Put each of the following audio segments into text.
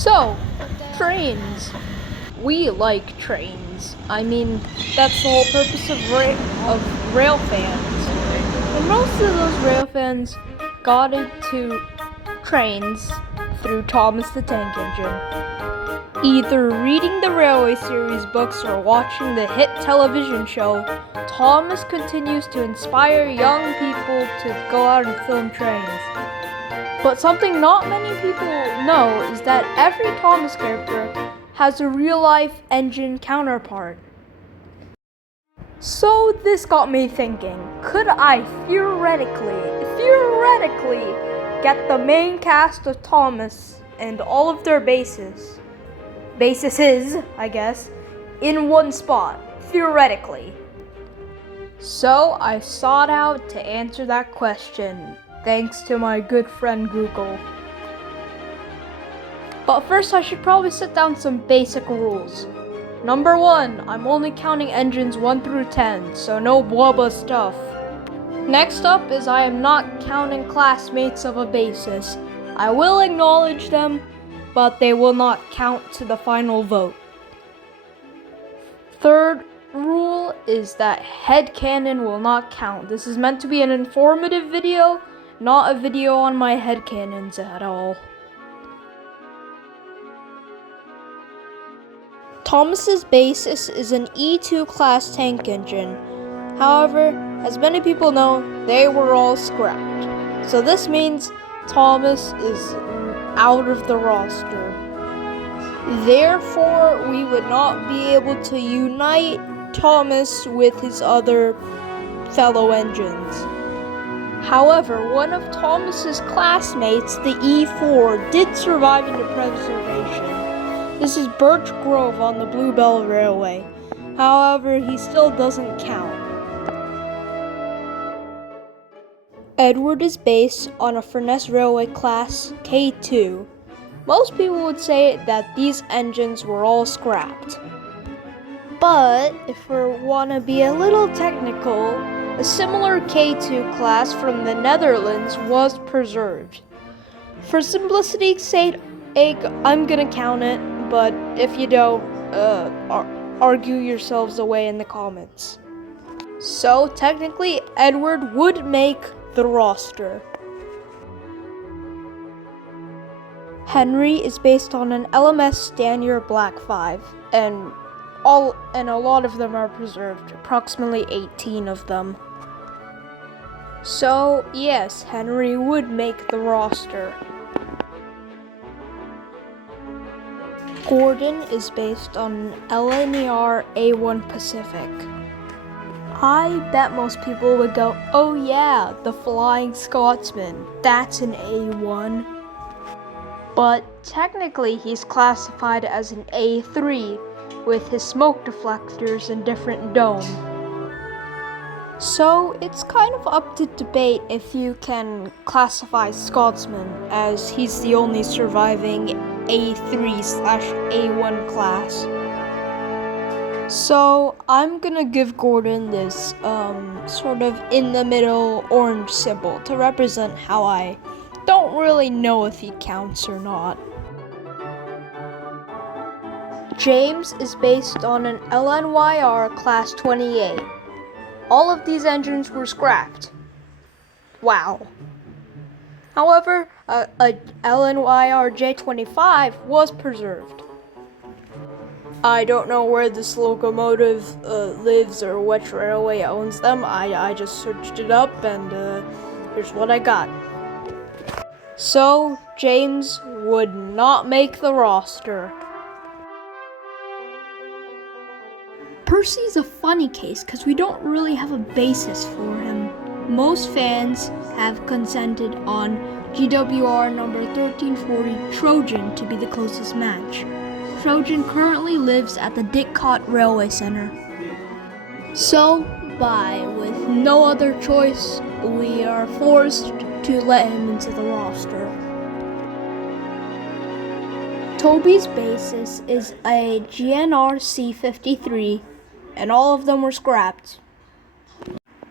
So, trains. We like trains. I mean, that's the whole purpose of rail fans. And most of those rail fans got into trains through Thomas the Tank Engine. Either reading the Railway series books or watching the hit television show, Thomas continues to inspire young people to go out and film trains. But something not many people know is that every Thomas character has a real-life engine counterpart. So this got me thinking, could I theoretically get the main cast of Thomas and all of their bases, I guess, in one spot, theoretically? So I sought out to answer that question, thanks to my good friend Google. But first I should probably set down some basic rules. Number 1, I'm only counting engines 1 through 10, so no blah blah stuff. Next up is I am not counting classmates of a basis. I will acknowledge them, but they will not count to the final vote. Third rule is that headcanon will not count. This is meant to be an informative video, not a video on my headcanons at all. Thomas's basis is an E2 class tank engine. However, as many people know, they were all scrapped. So this means Thomas is out of the roster. Therefore, we would not be able to unite Thomas with his other fellow engines. However, one of Thomas's classmates, the E4, did survive into preservation. This is Birch Grove on the Bluebell Railway. However, he still doesn't count. Edward is based on a Furness Railway class K2. Most people would say that these engines were all scrapped. But if we want to be a little technical, a similar K2 class from the Netherlands was preserved. For simplicity's sake, I'm gonna count it, but if you don't, argue yourselves away in the comments. So technically, Edward would make the roster. Henry is based on an LMS Stanier Black 5, and a lot of them are preserved, approximately 18 of them. So yes, Henry would make the roster. Gordon is based on an LNER A1 Pacific. I bet most people would go, oh yeah, the Flying Scotsman, that's an A1. But technically he's classified as an A3 with his smoke deflectors and different dome. So it's kind of up to debate if you can classify Scotsman, as he's the only surviving A3/A1 class. So I'm gonna give Gordon this sort of in the middle orange symbol to represent how I don't really know if he counts or not. James is based on an LNYR class 28. All of these engines were scrapped. Wow. However, a LNYR J25 was preserved. I don't know where this locomotive lives or which railway owns them. I just searched it up and here's what I got. So, James would not make the roster. Percy's a funny case because we don't really have a basis for him. Most fans have consented on GWR number 1340 Trojan to be the closest match. Trojan currently lives at the Didcot Railway Centre. So, with no other choice, we are forced to let him into the roster. Toby's basis is a GNR C53, and all of them were scrapped.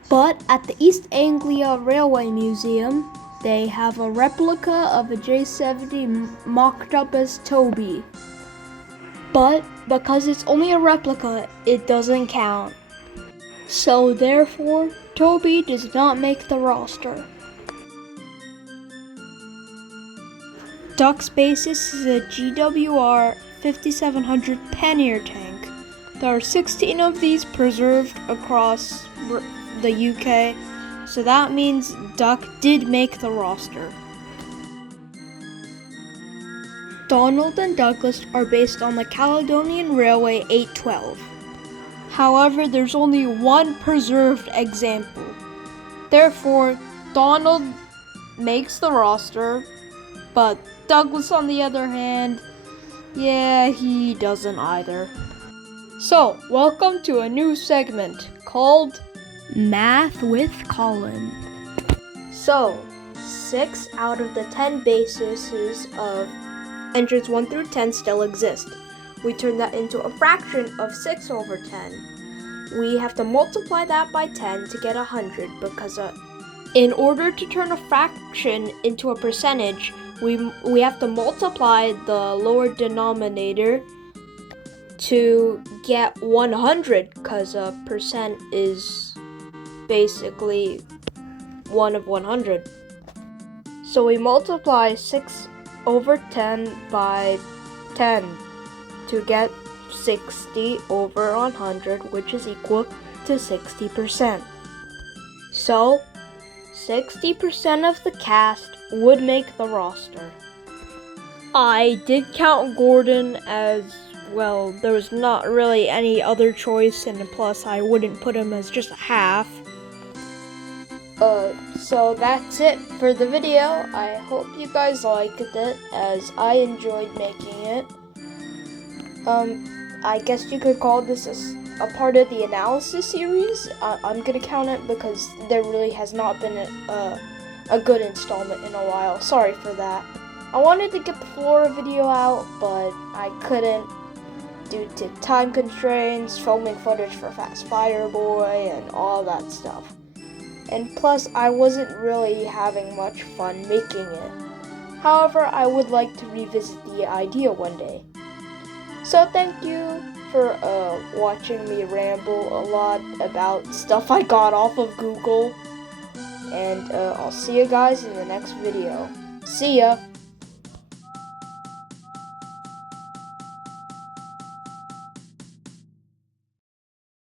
But at the East Anglia Railway Museum, They have a replica of a J70 mocked up as Toby. But because it's only a replica, it doesn't count. So therefore, Toby does not make the roster. Duck's basis is a GWR 5700 pannier tank. There are 16 of these preserved across the UK, so that means Duck did make the roster. Donald and Douglas are based on the Caledonian Railway 812. However, there's only one preserved example. Therefore, Donald makes the roster, but Douglas, on the other hand, yeah, he doesn't either. So, welcome to a new segment called Math with Colin. So, 6 out of the 10 bases of entrants 1 through 10 still exist. We turn that into a fraction of 6 over 10. We have to multiply that by 10 to get 100 because in order to turn a fraction into a percentage, we have to multiply the lower denominator to get 100 because a percent is basically 1 of 100. So we multiply 6 over 10 by 10 to get 60 over 100, which is equal to 60%. So 60% of the cast would make the roster. I did count Gordon as well. There was not really any other choice, and plus I wouldn't put him as just a half. So that's it for the video. I hope you guys liked it, as I enjoyed making it. I guess you could call this a part of the analysis series. I'm gonna count it because there really has not been a good installment in a while. Sorry for that. I wanted to get the Flora video out, but I couldn't due to time constraints, filming footage for Fast Fireboy, and all that stuff. And plus, I wasn't really having much fun making it. However, I would like to revisit the idea one day. So thank you for watching me ramble a lot about stuff I got off of Google. And I'll see you guys in the next video. See ya!